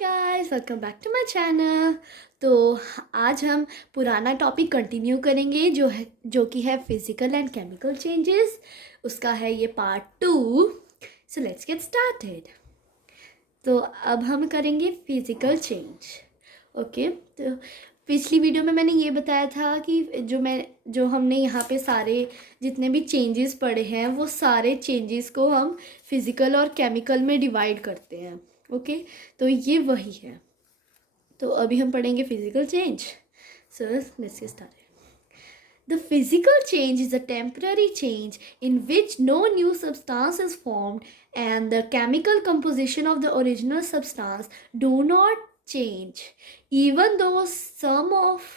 Guys, welcome back to my channel. तो आज हम पुराना टॉपिक कंटिन्यू करेंगे जो कि है फिजिकल एंड केमिकल चेंजेस। उसका है ये part 2। So let's get started. तो अब हम करेंगे फिजिकल चेंज। ओके, तो पिछली वीडियो में मैंने ये बताया था कि जो हमने यहाँ पे सारे जितने भी चेंजेस पढ़े हैं वो सारे चेंजेस को हम फिजिकल और केमिकल में डिवाइड करते हैं। ओके, तो ये वही है। तो अभी हम पढ़ेंगे physical change. So let's get started. The physical change is a temporary change in which no new substance is formed and the chemical composition of the original substance do not change, even though some of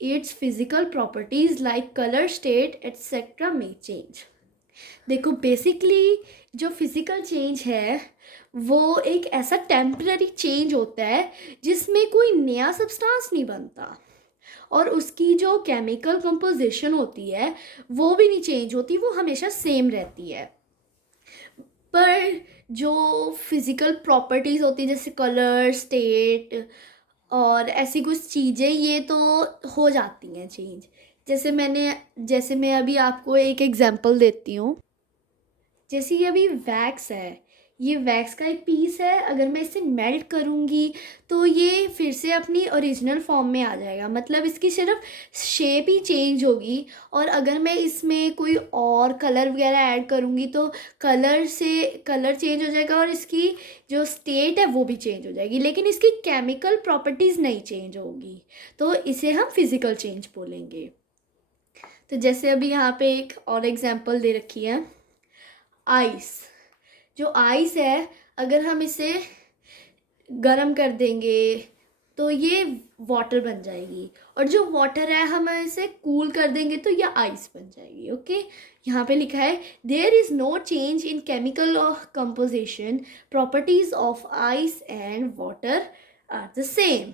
its physical properties like color, state, etc. may change. देखो, basically जो physical change है वो एक ऐसा temporary change होता है जिसमें कोई नया सब्सटेंस नहीं बनता और उसकी जो केमिकल कंपोजिशन होती है वो भी नहीं चेंज होती, वो हमेशा सेम रहती है। पर जो फिज़िकल प्रॉपर्टीज़ होती है जैसे कलर, स्टेट और ऐसी कुछ चीज़ें, ये तो हो जाती हैं चेंज। जैसे मैं अभी आपको एक एग्जांपल देती हूँ। जैसे ये अभी वैक्स है, ये वैक्स का एक पीस है। अगर मैं इसे मेल्ट करूँगी तो ये फिर से अपनी ओरिजिनल फॉर्म में आ जाएगा, मतलब इसकी सिर्फ शेप ही चेंज होगी। और अगर मैं इसमें कोई और कलर वगैरह ऐड करूँगी तो कलर चेंज हो जाएगा और इसकी जो स्टेट है वो भी चेंज हो जाएगी, लेकिन इसकी केमिकल प्रॉपर्टीज़ नहीं चेंज होगी। तो इसे हम फिज़िकल चेंज बोलेंगे। तो जैसे अभी यहाँ पे एक और एग्जांपल दे रखी है, आइस। जो आइस है, अगर हम इसे गर्म कर देंगे तो ये वाटर बन जाएगी, और जो वाटर है हम इसे कूल कर देंगे तो ये आइस बन जाएगी। ओके, यहाँ पे लिखा है there is no change in chemical composition, properties of ice and water are the same.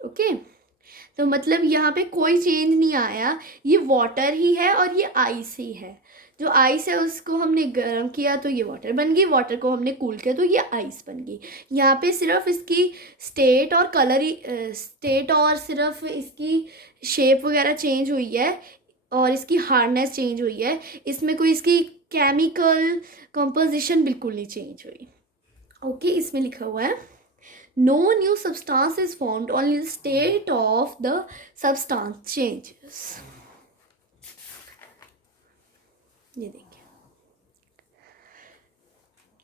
Okay, तो मतलब यहाँ पे कोई चेंज नहीं आया, ये वाटर ही है और ये आइस ही है। जो आइस है उसको हमने गर्म किया तो ये वाटर बन गई, वाटर को हमने कूल किया तो ये आइस बन गई। यहाँ पे सिर्फ इसकी स्टेट और सिर्फ इसकी शेप वगैरह चेंज हुई है और इसकी हार्डनेस चेंज हुई है। इसमें कोई इसकी केमिकल कंपोजिशन बिल्कुल नहीं चेंज हुई। ओके, इसमें लिखा हुआ है no new substance is formed, only the state of the substance changes. ये देखिए,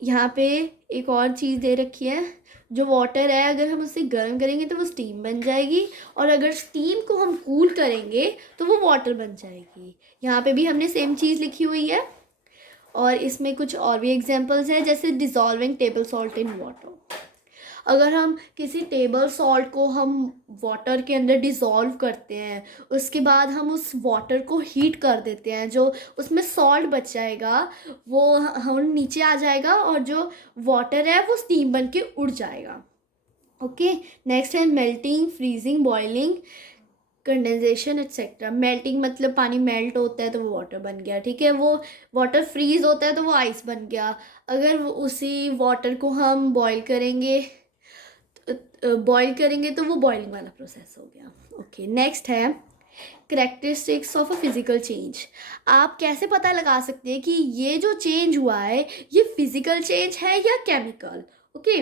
यहाँ पे एक और चीज़ दे रखी है। जो वाटर है, अगर हम उसे गर्म करेंगे तो वो स्टीम बन जाएगी, और अगर स्टीम को हम कूल करेंगे तो वो वाटर बन जाएगी। यहाँ पे भी हमने सेम चीज़ लिखी हुई है। और इसमें कुछ और भी एग्जांपल्स हैं, जैसे डिज़ोल्विंग टेबल सॉल्ट इन वाटर। अगर हम किसी टेबल सॉल्ट को हम वाटर के अंदर डिज़ोल्व करते हैं, उसके बाद हम उस वाटर को हीट कर देते हैं, जो उसमें सॉल्ट बच जाएगा वो हम नीचे आ जाएगा और जो वाटर है वो स्टीम बन के उड़ जाएगा। ओके, नेक्स्ट है melting, freezing, boiling, condensation etcetera. Melting मतलब पानी मेल्ट होता है तो वो वाटर बन गया, ठीक है। वो वाटर फ्रीज होता है तो वो आइस बन गया। अगर उसी वाटर को हम बॉईल करेंगे तो वो बॉइलिंग वाला प्रोसेस हो गया। ओके, नेक्स्ट है characteristics of a physical change. आप कैसे पता लगा सकते हैं कि ये जो चेंज हुआ है ये फिजिकल चेंज है या केमिकल। ओके,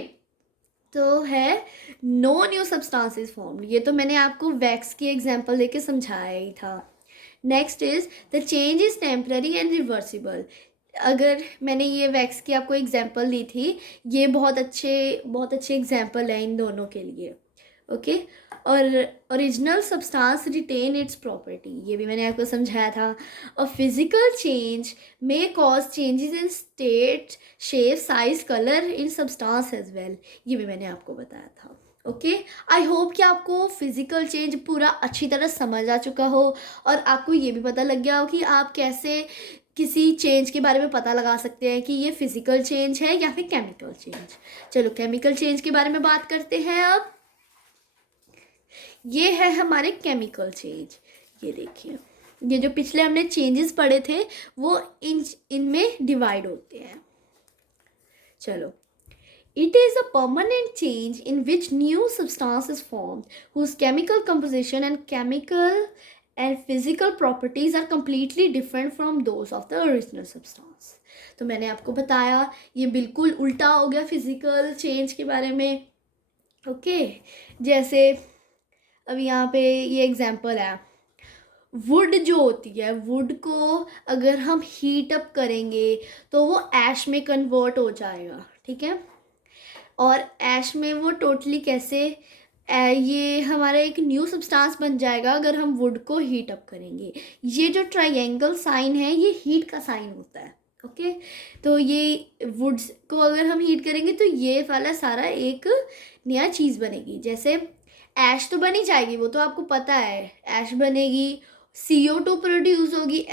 तो है नो न्यू सब्सटेंसेस फॉर्म। ये तो मैंने आपको वैक्स की एग्जांपल देके समझाया ही था। Next is the change is temporary and reversible. अगर मैंने ये वैक्स की आपको एग्जांपल दी थी, ये बहुत अच्छे एग्जांपल है इन दोनों के लिए। ओके, और original substance retain its property, ये भी मैंने आपको समझाया था। और फिजिकल चेंज में cause changes in state, shape, size, colour in substance as well, ये भी मैंने आपको बताया था। ओके, आई होप कि आपको फिजिकल चेंज पूरा अच्छी तरह समझ आ चुका हो और आपको ये भी पता लग गया हो कि आप कैसे किसी चेंज के बारे में पता लगा सकते हैं कि ये फिजिकल चेंज है या फिर केमिकल चेंज। चलो केमिकल चेंज के बारे में बात करते हैं अब। ये है हमारे केमिकल चेंज। ये देखिए, ये जो पिछले हमने चेंजेस पढ़े थे वो इनमें डिवाइड होते हैं। चलो, It is a permanent change in which new substance is formed, whose chemical composition and chemical and physical properties are completely different from those of the original substance. तो मैंने आपको बताया ये बिल्कुल उल्टा हो गया फिजिकल चेंज के बारे में. ओके, जैसे अब यहाँ पे ये एग्जांपल है. वुड जो होती है, वुड को अगर हम हीट अप करेंगे तो वो ऐश में कन्वर्ट हो जाएगा. ठीक है, और ऐश में वो टोटली कैसे ये हमारा एक न्यू सब्सटेंस बन जाएगा अगर हम वुड को हीट अप करेंगे. ये जो ट्रायंगल साइन है ये हीट का साइन होता है. ओके, तो ये वुड्स को अगर हम हीट करेंगे तो ये वाला सारा एक नया चीज़ बनेगी. जैसे ऐश तो बनी जाएगी, वो तो आपको पता है. ऐश बनेगी, CO2 प्रोड्यूस होगी,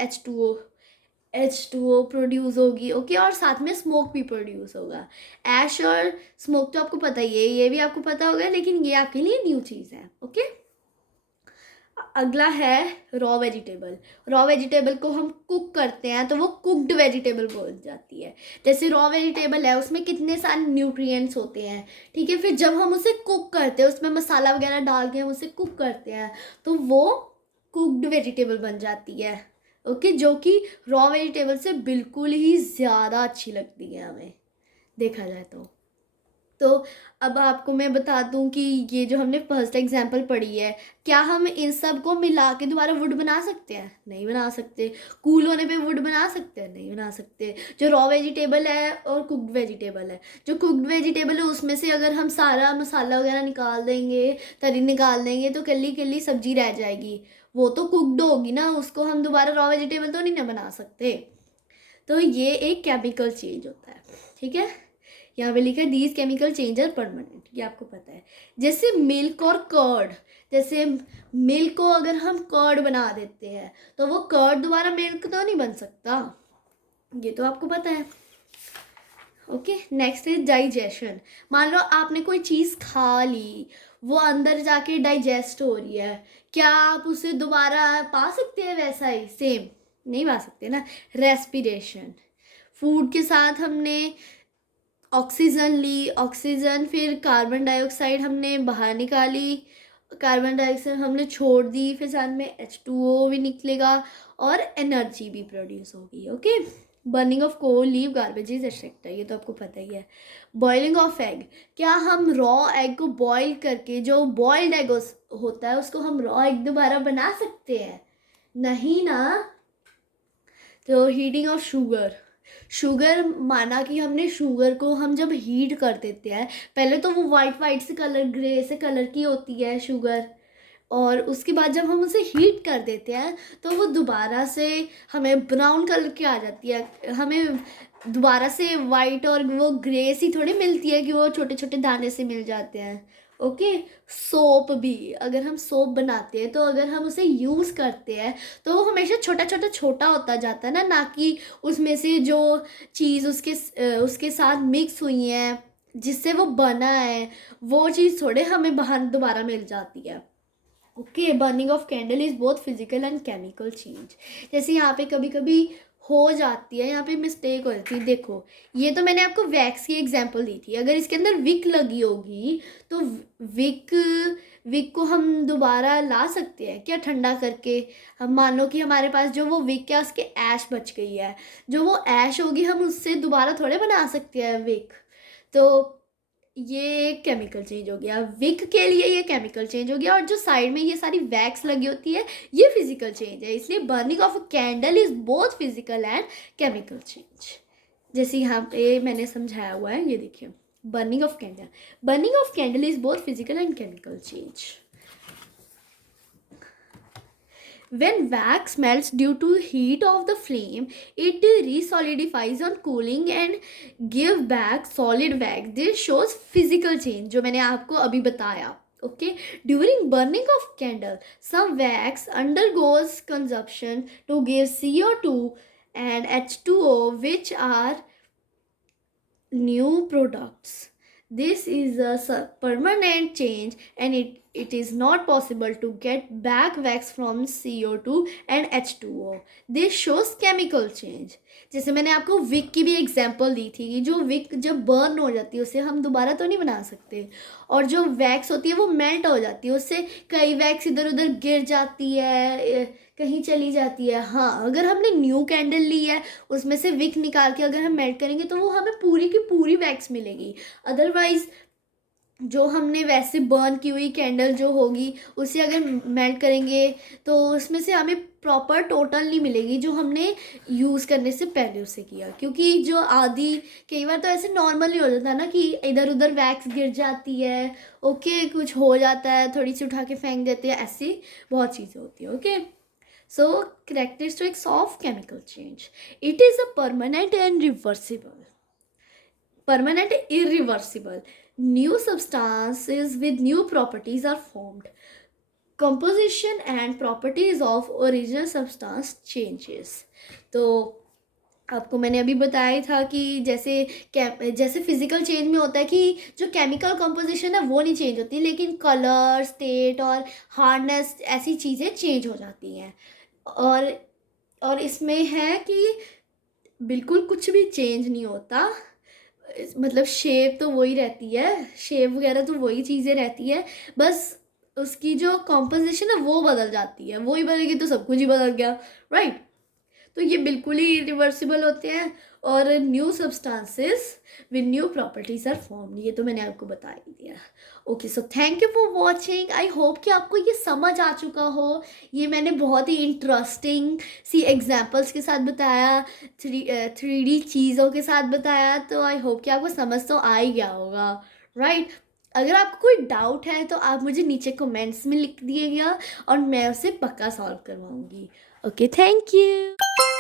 H2O प्रोड्यूस होगी. ओके, और साथ में स्मोक भी प्रोड्यूस होगा. ऐश और स्मोक तो आपको पता ही है, ये भी आपको पता होगा, लेकिन ये आपके लिए न्यू चीज़ है. ओके, अगला है रॉ वेजिटेबल. रॉ वेजिटेबल को हम कुक करते हैं तो वो कुक्ड वेजिटेबल बन जाती है. जैसे रॉ वेजिटेबल है उसमें कितने सारे न्यूट्रिएंट्स होते हैं. ठीक है, फिर जब हम उसे कुक करते हैं, उसमें मसाला वगैरह डाल के हम उसे कुक करते हैं तो वो कुक्ड वेजिटेबल बन जाती है. ओके, जो कि रॉ वेजिटेबल से बिल्कुल ही ज़्यादा अच्छी लगती है हमें देखा जाए तो अब आपको मैं बता दूं कि ये जो हमने फर्स्ट एग्जांपल पढ़ी है, क्या हम इन सब को मिला के दोबारा वुड बना सकते हैं? नहीं बना सकते. कूल होने पे वुड बना सकते हैं? नहीं बना सकते. जो रॉ वेजिटेबल है और कुक्ड वेजिटेबल है, जो कुक्ड वेजिटेबल है उसमें से अगर हम सारा मसाला वगैरह निकाल देंगे, तरी निकाल देंगे तो कल्ली कल्ली सब्जी रह जाएगी. वो तो कुक्ड होगी ना, उसको हम दोबारा रॉ वेजिटेबल तो नहीं ना बना सकते. तो ये एक केमिकल चेंज होता है. ठीक है, यहाँ पे लिखा है these chemical change are permanent, ये आपको पता है. जैसे मिल्क और कर्ड, जैसे मिल्क को अगर हम कर्ड बना देते हैं तो वो कर्ड दोबारा मिल्क तो नहीं बन सकता, ये तो आपको पता है. ओके, नेक्स्ट है डाइजेशन. मान लो आपने कोई चीज़ खा ली, वो अंदर जाके डाइजेस्ट हो रही है, क्या आप उसे दोबारा पा सकते हैं वैसा ही सेम? नहीं पा सकते ना. रेस्पिरेशन, फूड के साथ हमने ऑक्सीजन ली, ऑक्सीजन फिर कार्बन डाइऑक्साइड हमने बाहर निकाली, कार्बन डाइऑक्साइड हमने छोड़ दी, फिर साथ में H2O भी निकलेगा और एनर्जी भी प्रोड्यूस होगी. Okay, burning of coal, leave, garbages etcetera, ये तो आपको पता ही है. बॉइलिंग ऑफ एग, क्या हम रॉ एग को बॉईल करके जो बॉइल्ड एग होता है उसको हम रॉ एग दोबारा बना सकते हैं? नहीं ना. तो हीटिंग ऑफ शुगर, माना कि हमने शुगर को हम जब हीट कर देते हैं, पहले तो वो वाइट से कलर, ग्रे से कलर की होती है शुगर, और उसके बाद जब हम उसे हीट कर देते हैं तो वो दोबारा से हमें ब्राउन कलर की आ जाती है. हमें दोबारा से वाइट और वो ग्रे सी थोड़ी मिलती है कि वो छोटे छोटे दाने से मिल जाते हैं. ओके, सोप भी, अगर हम सोप बनाते हैं तो अगर हम उसे यूज़ करते हैं तो वो हमेशा छोटा होता जाता है ना, ना कि उसमें से जो चीज़ उसके साथ मिक्स हुई है जिससे वो बना है वो चीज़ थोड़े हमें बाहर दोबारा मिल जाती है. Okay, burning of candle is both physical and chemical change. जैसे यहाँ पे कभी कभी हो जाती है, यहाँ पे मिस्टेक हो जाती है. देखो, ये तो मैंने आपको वैक्स की एग्जांपल दी थी. अगर इसके अंदर विक लगी होगी तो विक को हम दोबारा ला सकते हैं क्या ठंडा करके? हम मानो कि हमारे पास जो वो विक है उसके ऐश बच गई है, जो वो ऐश होगी हम उससे दोबारा थोड़े बना सकते हैं विक. तो ये केमिकल चेंज हो गया, विक के लिए ये केमिकल चेंज हो गया, और जो साइड में ये सारी वैक्स लगी होती है ये फिजिकल चेंज है. इसलिए burning of a candle is both physical and chemical change. जैसे यहाँ पे मैंने समझाया हुआ है, ये देखिए, burning of candle is both physical and chemical change. When wax melts due to heat of the flame, it resolidifies on cooling and give back solid wax. This shows physical change जो मैंने आपको अभी बताया. Okay, during burning of candle, some wax undergoes consumption to give CO2 and H2O, which are new products. This is a permanent change and it it is not possible to get back wax from CO2 and H2O. This shows chemical change. जैसे मैंने आपको Wick की भी example दी थी कि जो Wick जब burn हो जाती है उसे हम दोबारा तो नहीं बना सकते, और जो वैक्स होती है वो मेल्ट हो जाती है, उससे कई वैक्स इधर उधर गिर जाती है, कहीं चली जाती है. हाँ, अगर हमने न्यू कैंडल ली है उसमें से विक निकाल के अगर हम मेल्ट करेंगे तो वो हमें पूरी की पूरी वैक्स मिलेगी. अदरवाइज जो हमने वैसे बर्न की हुई कैंडल जो होगी उसे अगर मेल्ट करेंगे तो उसमें से हमें प्रॉपर टोटल नहीं मिलेगी जो हमने यूज़ करने से पहले उसे किया. क्योंकि जो आधी कई बार तो ऐसे नॉर्मली हो जाता है ना कि इधर उधर वैक्स गिर जाती है, ओके, कुछ हो जाता है, थोड़ी सी उठा के फेंक देते हैं, ऐसी बहुत चीज़ें होती है. Okay, so characteristics of chemical change. It is a permanent and irreversible. New substances with new properties are formed. Composition and properties of original substance changes. तो आपको मैंने अभी बताया था कि जैसे फिजिकल चेंज में होता है कि जो केमिकल कंपोजिशन है वो नहीं चेंज होती, लेकिन कलर, स्टेट और हार्डनेस ऐसी चीज़ें चेंज हो जाती हैं. और इसमें है कि बिल्कुल कुछ भी चेंज नहीं होता, मतलब शेप तो वही रहती है, शेप वगैरह तो वही चीज़ें रहती है, बस उसकी जो कॉम्पोजिशन है वो बदल जाती है. वही बदलेगी तो सब कुछ ही बदल गया, राइट. तो ये बिल्कुल ही रिवर्सिबल होते हैं और new substances with new properties are formed. ये तो मैंने आपको बता ही दिया. Okay, so thank you for watching. I hope कि आपको ये समझ आ चुका हो. ये मैंने बहुत ही इंटरेस्टिंग सी एग्जांपल्स के साथ बताया, 3D चीज़ों के साथ बताया. तो आई होप कि आपको समझ तो आ ही गया होगा, राइट. अगर आपको कोई डाउट है तो आप मुझे नीचे कमेंट्स में लिख दिएगा और मैं उसे पक्का सॉल्व करवाऊँगी. Okay, thank you.